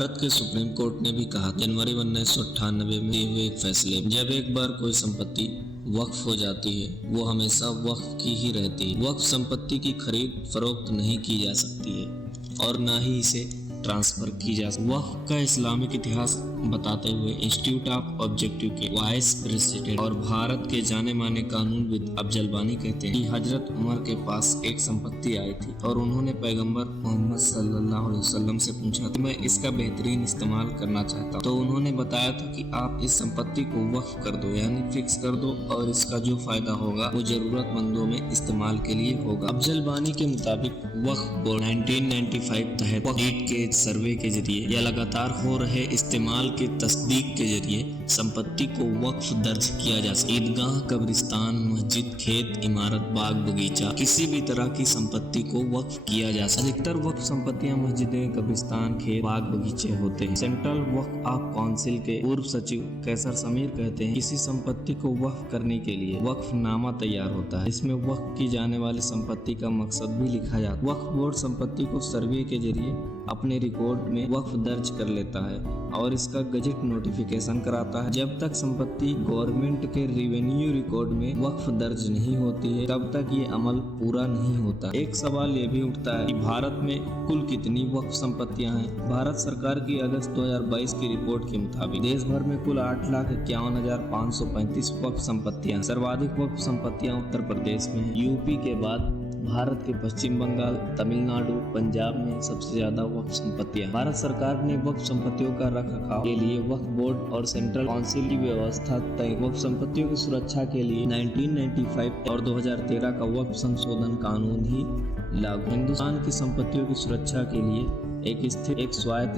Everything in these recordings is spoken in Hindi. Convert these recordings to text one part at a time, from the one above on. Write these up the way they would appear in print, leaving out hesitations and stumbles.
भारत के सुप्रीम कोर्ट ने भी कहा जनवरी 1998 में दिए हुए एक फैसले, जब एक बार कोई संपत्ति वक्फ हो जाती है वो हमेशा वक्फ की ही रहती है। वक्फ संपत्ति की खरीद फरोख्त नहीं की जा सकती है और ना ही इसे ट्रांसफर की जा सकती। वक्फ का इस्लामिक इतिहास बताते हुए इंस्टीट्यूट ऑफ ऑब्जेक्टिव के वाइस प्रेसिडेंट और भारत के जाने माने कानूनविद अफजल बानी कहते हैं कि हजरत उमर के पास एक संपत्ति आई थी और उन्होंने पैगंबर मोहम्मद सल्लल्लाहु अलैहि वसल्लम से पूछा कि मैं इसका बेहतरीन इस्तेमाल करना चाहता हूँ। तो उन्होंने बताया था कि आप इस संपत्ति को वक्फ कर दो, यानी फिक्स कर दो, और इसका जो फायदा होगा वो जरूरतमंदों में इस्तेमाल के लिए होगा। अफजल बानी के मुताबिक वक्फ बोर्ड 1995 तहत नीट के सर्वे के जरिए या लगातार हो रहे इस्तेमाल के तस्दीक के जरिए संपत्ति को वक्फ दर्ज किया जा सकता है। ईदगाह, कब्रिस्तान, मस्जिद, खेत, इमारत, बाग, बगीचा, किसी भी तरह की संपत्ति को वक्फ किया जा सकता है। अधिकतर वक्फ संपत्तियां मस्जिदें, कब्रिस्तान, खेत, बाग, बगीचे होते हैं। सेंट्रल वक्फ ऑफ काउंसिल के पूर्व सचिव कैसर समीर कहते हैं किसी संपत्ति को वक्फ करने के लिए वक्फनामा तैयार होता है। इसमें वक्फ की जाने वाली संपत्ति का मकसद भी लिखा जाता है। वक्फ बोर्ड संपत्ति को सर्वे के जरिए अपने रिकॉर्ड में वक्फ दर्ज कर लेता है और इसका गजट नोटिफिकेशन कराता है। जब तक संपत्ति गवर्नमेंट के रेवेन्यू रिकॉर्ड में वक्फ दर्ज नहीं होती है तब तक ये अमल पूरा नहीं होता। एक सवाल ये भी उठता है कि भारत में कुल कितनी वक्फ संपत्तियां हैं। भारत सरकार की अगस्त 2022 की रिपोर्ट के मुताबिक देश भर में कुल 8,51,535 वक्फ संपत्तियां। सर्वाधिक वक्फ संपत्तियां उत्तर प्रदेश में, यूपी के बाद भारत के पश्चिम बंगाल, तमिलनाडु, पंजाब में सबसे ज्यादा वक्फ संपत्तियां। भारत सरकार ने वक्फ संपत्तियों का रखरखाव के लिए वक्फ बोर्ड और सेंट्रल काउंसिल की व्यवस्था तय। वक्फ संपत्तियों की सुरक्षा के लिए 1995 और 2013 का वक्फ संशोधन कानून ही लागू। हिंदुस्तान की संपत्तियों की सुरक्षा के लिए एक स्थिर स्वायत्त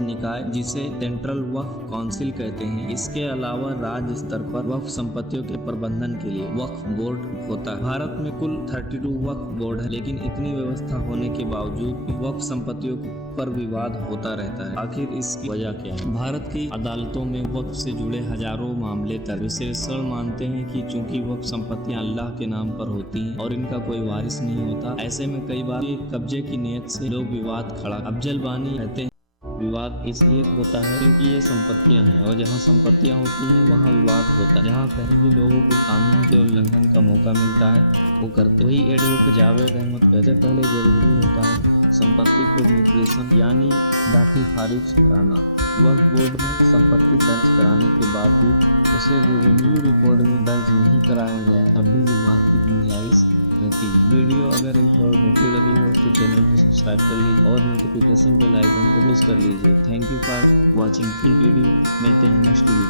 निकाय जिसे सेंट्रल वक्फ काउंसिल कहते हैं। इसके अलावा राज्य स्तर पर वक्फ संपत्तियों के प्रबंधन के लिए वक्फ बोर्ड होता है। भारत में कुल 32 वक्फ बोर्ड है, लेकिन इतनी व्यवस्था होने के बावजूद भी वक्फ संपत्तियों पर विवाद होता रहता है। आखिर इसकी वजह क्या है? भारत की अदालतों में वक्फ से जुड़े हजारों मामले दर्ज। विशेषज्ञ मानते हैं कि चूंकि वक्फ संपत्तियां अल्लाह के नाम पर होती हैं और इनका कोई वारिस नहीं होता, ऐसे में कई बार कब्जे की नीयत से लोग विवाद खड़ा। अफजल बानी कहते हैं विवाद इसलिए होता है क्योंकि ये संपत्तियां हैं और जहाँ संपत्तियां होती हैं वहाँ विवाद होता है। जहाँ पहले लोगों को कानून के उल्लंघन का मौका मिलता है वो करते ही एडवोकेट जावेद अहमद का जगह संपत्ति को निर्देशक यानी दाखिल खारिज कराना, संपत्ति दर्ज कराने के बाद भी उसे रिकॉर्ड में दर्ज नहीं कराया गया, अभी भी माननीय न्यायाधीश कहती है। वीडियो अगर सब्सक्राइब कर लीजिए और नोटिफिकेशन बेल आइकन को प्रेस कर लीजिए। Thank you for watching full video. मिलते हैं नेक्स्ट वीडियो।